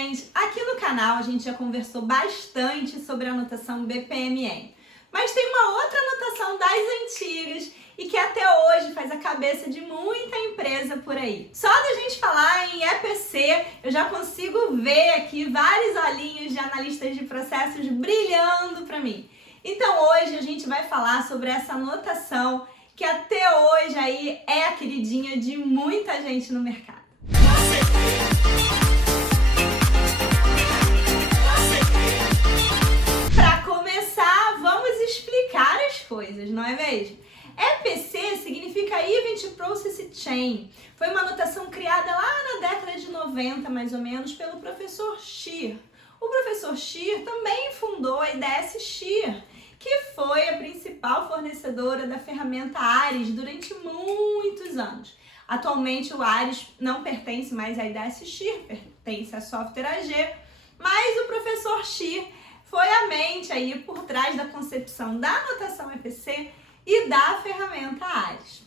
Friend! Aqui no canal a gente já conversou bastante sobre a anotação BPMN, mas tem uma outra anotação das antigas e que até hoje faz a cabeça de muita empresa por aí. Só da gente falar em EPC, eu já consigo ver aqui vários olhinhos de analistas de processos brilhando para mim. Então hoje a gente vai falar sobre essa anotação que até hoje aí é a queridinha de muita gente no mercado. Para começar, vamos explicar as coisas, não é mesmo? EPC significa Event Process Chain. Foi uma anotação criada lá na década de 90, mais ou menos, pelo professor Scheer. O professor Scheer também fundou a IDS Scheer, que foi a principal fornecedora da ferramenta Ares durante muitos anos. Atualmente o Ares não pertence mais à IDS Scheer, pertence à Software AG, mas o professor Scheer foi a mente aí por trás da concepção da anotação EPC e da ferramenta Ares.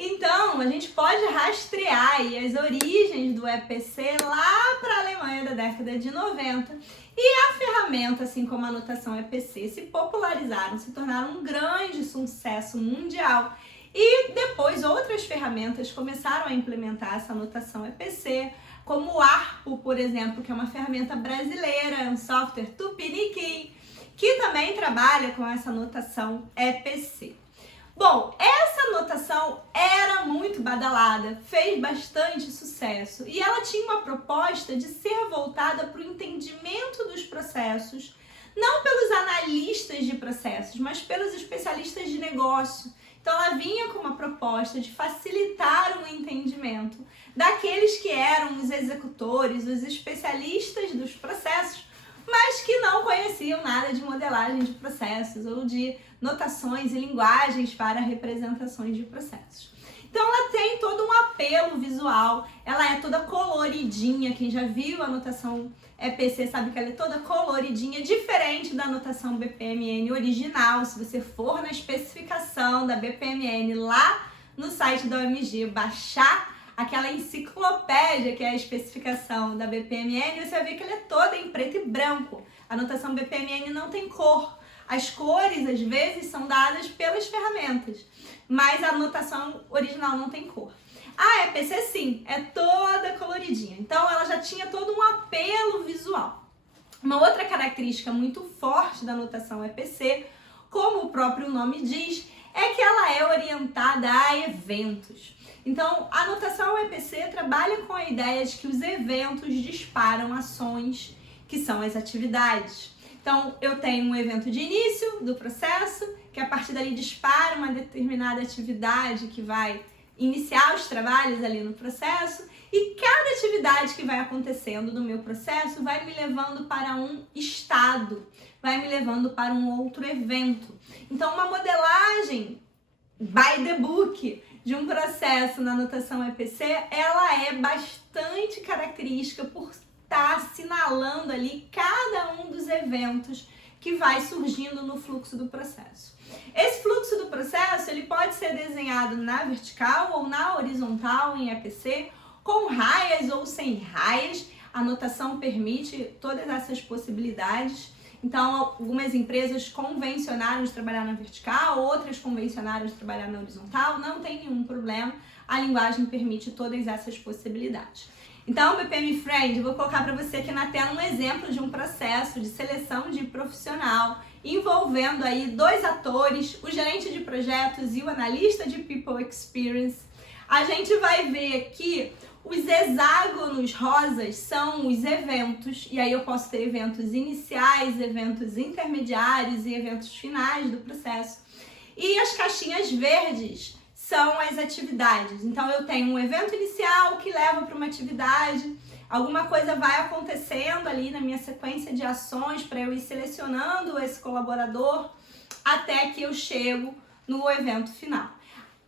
Então, a gente pode rastrear aí as origens do EPC lá para a Alemanha da década de 90 e a ferramenta, assim como a anotação EPC, se popularizaram, se tornaram um grande sucesso mundial e depois outras ferramentas começaram a implementar essa anotação EPC, como o Arpo, por exemplo, que é uma ferramenta brasileira, um software tupiniquim, que também trabalha com essa anotação EPC. Bom, essa anotação era muito badalada, fez bastante sucesso e ela tinha uma proposta de ser voltada para o entendimento dos processos, não pelos analistas de processos, mas pelos especialistas de negócio. Então ela vinha com uma proposta de facilitar o entendimento daqueles que eram os executores, os especialistas dos processos, mas que não conheciam nada de modelagem de processos ou de notações e linguagens para representações de processos. Então ela tem todo um apelo visual, ela é toda coloridinha, quem já viu a anotação EPC sabe que ela é toda coloridinha, diferente da anotação BPMN original. Se você for na especificação da BPMN lá no site da OMG, baixar aquela enciclopédia que é a especificação da BPMN, você vai ver que ela é toda em preto e branco. A anotação BPMN não tem cor. As cores, às vezes, são dadas pelas ferramentas, mas a anotação original não tem cor. A EPC, sim, é toda coloridinha. Então, ela já tinha todo um apelo visual. Uma outra característica muito forte da anotação EPC, como o próprio nome diz, é que ela é orientada a eventos. Então, a anotação EPC trabalha com a ideia de que os eventos disparam ações, que são as atividades. Então, eu tenho um evento de início do processo, que a partir dali dispara uma determinada atividade que vai iniciar os trabalhos ali no processo, e cada atividade que vai acontecendo no meu processo vai me levando para um estado, vai me levando para um outro evento. Então, uma modelagem by the book de um processo na anotação EPC, ela é bastante característica por estar assinalando ali cada um dos eventos que vai surgindo no fluxo do processo. Esse fluxo do processo ele pode ser desenhado na vertical ou na horizontal em EPC, com raias ou sem raias. A anotação permite todas essas possibilidades. Então, algumas empresas convencionaram de trabalhar na vertical, outras convencionaram de trabalhar na horizontal, não tem nenhum problema, a linguagem permite todas essas possibilidades. Então, BPM Friend, eu vou colocar para você aqui na tela um exemplo de um processo de seleção de profissional envolvendo aí dois atores, o gerente de projetos e o analista de People Experience. A gente vai ver aqui os hexágonos rosas são os eventos, e aí eu posso ter eventos iniciais, eventos intermediários e eventos finais do processo. E as caixinhas verdes são as atividades. Então eu tenho um evento inicial que leva para uma atividade, alguma coisa vai acontecendo ali na minha sequência de ações para eu ir selecionando esse colaborador até que eu chego no evento final.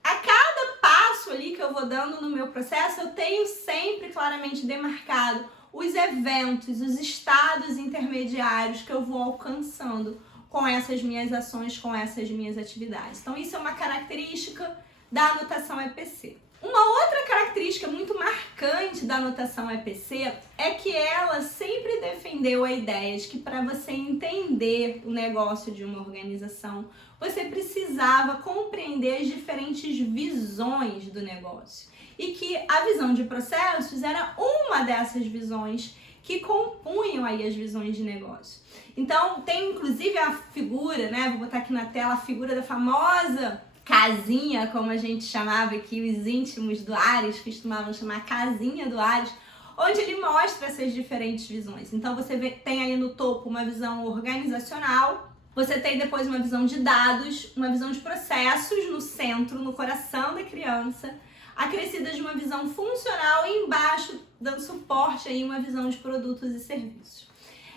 A cada passo ali que eu vou dando no meu processo, eu tenho sempre claramente demarcado os eventos, os estados intermediários que eu vou alcançando com essas minhas ações, com essas minhas atividades. Então isso é uma característica da anotação EPC. Uma outra característica muito marcante da notação EPC é que ela sempre defendeu a ideia de que para você entender o negócio de uma organização, você precisava compreender as diferentes visões do negócio. E que a visão de processos era uma dessas visões que compunham aí as visões de negócio. Então, tem inclusive a figura, né? Vou botar aqui na tela a figura da famosa casinha, como a gente chamava aqui, os íntimos do Ares costumavam chamar casinha do Ares, onde ele mostra essas diferentes visões. Então, você tem aí no topo uma visão organizacional, você tem depois uma visão de dados, uma visão de processos no centro, no coração da criança, acrescida de uma visão funcional e embaixo, dando suporte aí uma visão de produtos e serviços.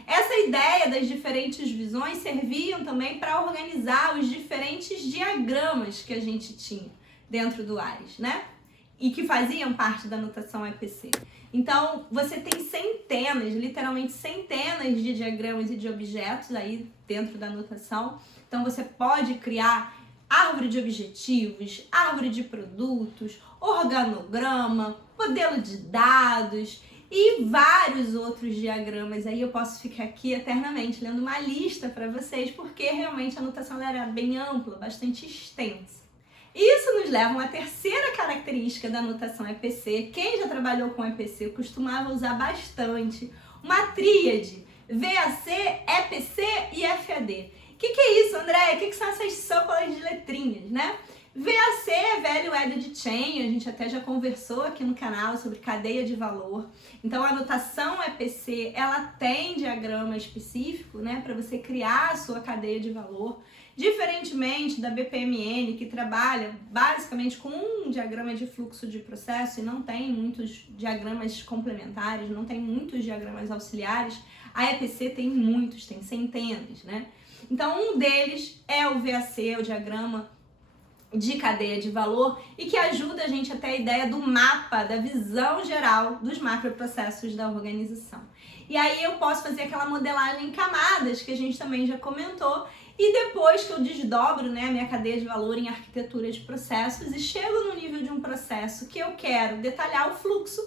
Essa ideia das diferentes visões serviam também para organizar os diferentes diagramas que a gente tinha dentro do Ares, né? E que faziam parte da notação EPC. Então, você tem centenas, literalmente centenas de diagramas e de objetos aí dentro da notação. Então, você pode criar árvore de objetivos, árvore de produtos, organograma, modelo de dados e vários outros diagramas. Aí eu posso ficar aqui eternamente lendo uma lista para vocês, porque realmente a notação era bem ampla, bastante extensa. Isso nos leva a uma terceira característica da notação EPC. Quem já trabalhou com EPC costumava usar bastante uma tríade, VAC, EPC e FAD. O que é isso, André? O que são essas sopas de letrinhas, né? VAC é Value Added Chain, a gente até já conversou aqui no canal sobre cadeia de valor. Então, a notação EPC, ela tem diagrama específico, né, para você criar a sua cadeia de valor. Diferentemente da BPMN, que trabalha basicamente com um diagrama de fluxo de processo e não tem muitos diagramas complementares, não tem muitos diagramas auxiliares, a EPC tem muitos, tem centenas, né? Então, um deles é o VAC, o diagrama de cadeia de valor, e que ajuda a gente a ter a ideia do mapa, da visão geral dos macroprocessos da organização. E aí eu posso fazer aquela modelagem em camadas, que a gente também já comentou, e depois que eu desdobro, né, a minha cadeia de valor em arquitetura de processos e chego no nível de um processo que eu quero detalhar o fluxo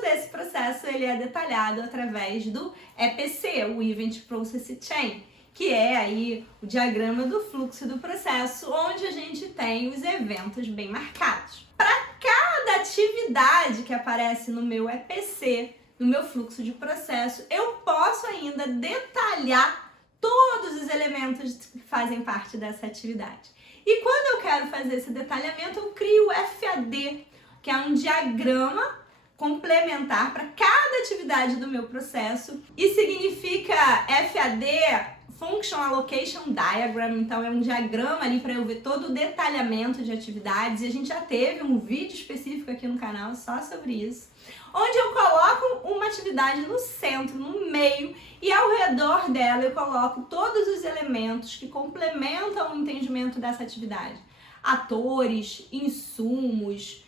desse processo ele é detalhado através do EPC, o Event Process Chain, que é aí o diagrama do fluxo do processo, onde a gente tem os eventos bem marcados. Para cada atividade que aparece no meu EPC, no meu fluxo de processo, eu posso ainda detalhar todos os elementos que fazem parte dessa atividade. E quando eu quero fazer esse detalhamento, eu crio o FAD, que é um diagrama complementar para cada atividade do meu processo, e significa FAD Function Allocation Diagram, então é um diagrama ali para eu ver todo o detalhamento de atividades, e a gente já teve um vídeo específico aqui no canal só sobre isso, onde eu coloco uma atividade no centro, no meio, e ao redor dela eu coloco todos os elementos que complementam o entendimento dessa atividade. Atores, insumos,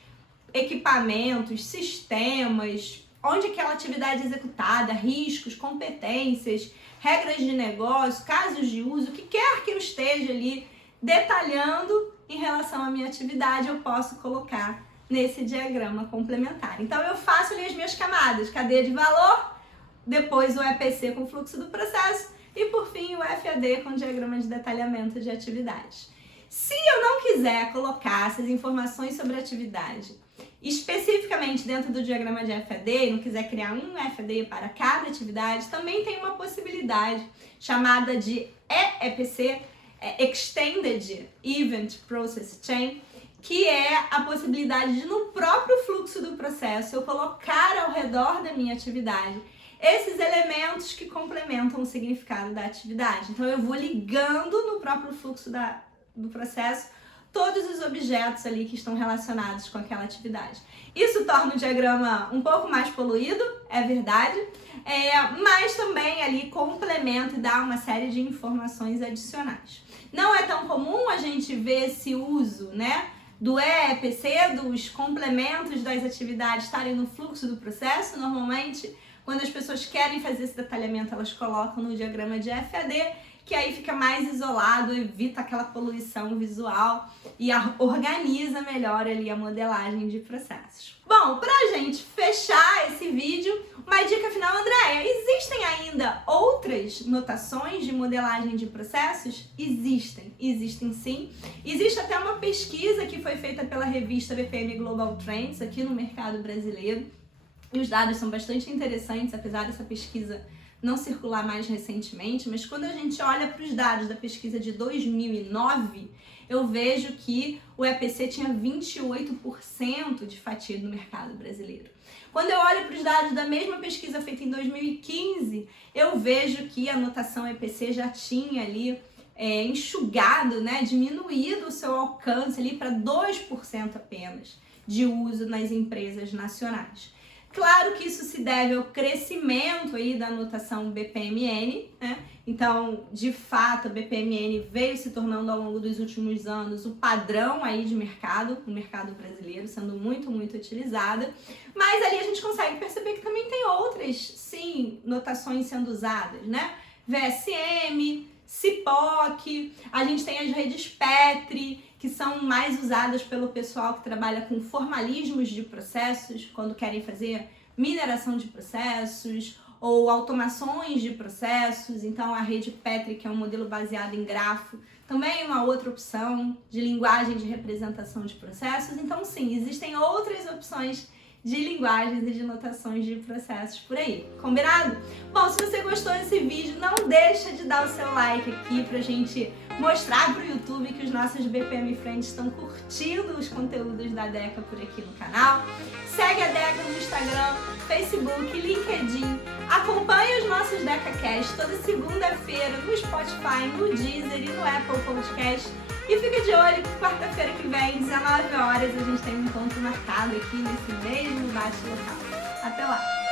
equipamentos, sistemas, onde aquela atividade é executada, riscos, competências, regras de negócio, casos de uso, o que quer que eu esteja ali detalhando em relação à minha atividade, eu posso colocar nesse diagrama complementar. Então, eu faço ali as minhas camadas, cadeia de valor, depois o EPC com fluxo do processo e, por fim, o FAD com diagrama de detalhamento de atividades. Se eu não quiser colocar essas informações sobre a atividade especificamente dentro do diagrama de FAD e não quiser criar um FAD para cada atividade, também tem uma possibilidade chamada de EPC, Extended Event Process Chain, que é a possibilidade de no próprio fluxo do processo eu colocar ao redor da minha atividade esses elementos que complementam o significado da atividade. Então eu vou ligando no próprio fluxo do processo todos os objetos ali que estão relacionados com aquela atividade. Isso torna o diagrama um pouco mais poluído, é verdade, mas também ali complementa e dá uma série de informações adicionais. Não é tão comum a gente ver esse uso, né, do EPC, dos complementos das atividades estarem no fluxo do processo. Normalmente, quando as pessoas querem fazer esse detalhamento, elas colocam no diagrama de FAD, que aí fica mais isolado, evita aquela poluição visual e organiza melhor ali a modelagem de processos. Bom, pra gente fechar esse vídeo, uma dica final, Andréia, existem ainda outras notações de modelagem de processos? Existem sim. Existe até uma pesquisa que foi feita pela revista BPM Global Trends aqui no mercado brasileiro, e os dados são bastante interessantes, apesar dessa pesquisa não circular mais recentemente, mas quando a gente olha para os dados da pesquisa de 2009, eu vejo que o EPC tinha 28% de fatia no mercado brasileiro. Quando eu olho para os dados da mesma pesquisa feita em 2015, eu vejo que a notação EPC já tinha ali enxugado, né, diminuído o seu alcance ali para 2% apenas de uso nas empresas nacionais. Claro que isso se deve ao crescimento aí da notação BPMN, né? Então, de fato, a BPMN veio se tornando ao longo dos últimos anos o padrão aí de mercado, no mercado brasileiro, sendo muito utilizada. Mas ali a gente consegue perceber que também tem outras, sim, notações sendo usadas, né? VSM, CIPOC, a gente tem as redes Petri, que são mais usadas pelo pessoal que trabalha com formalismos de processos, quando querem fazer mineração de processos ou automações de processos. Então a rede Petri, que é um modelo baseado em grafo, também é uma outra opção de linguagem de representação de processos. Então sim, existem outras opções de linguagens e de notações de processos por aí, combinado? Bom, se você gostou desse vídeo, não deixa de dar o seu like aqui pra gente mostrar pro YouTube que os nossos BPM Friends estão curtindo os conteúdos da Deca por aqui no canal. Segue a Deca no Instagram, Facebook, LinkedIn. Acompanhe os nossos DecaCast toda segunda-feira no Spotify, no Deezer e no Apple Podcast. E fica de olho que quarta-feira que vem, 19 horas, a gente tem um encontro marcado aqui nesse mesmo bate-local. Até lá!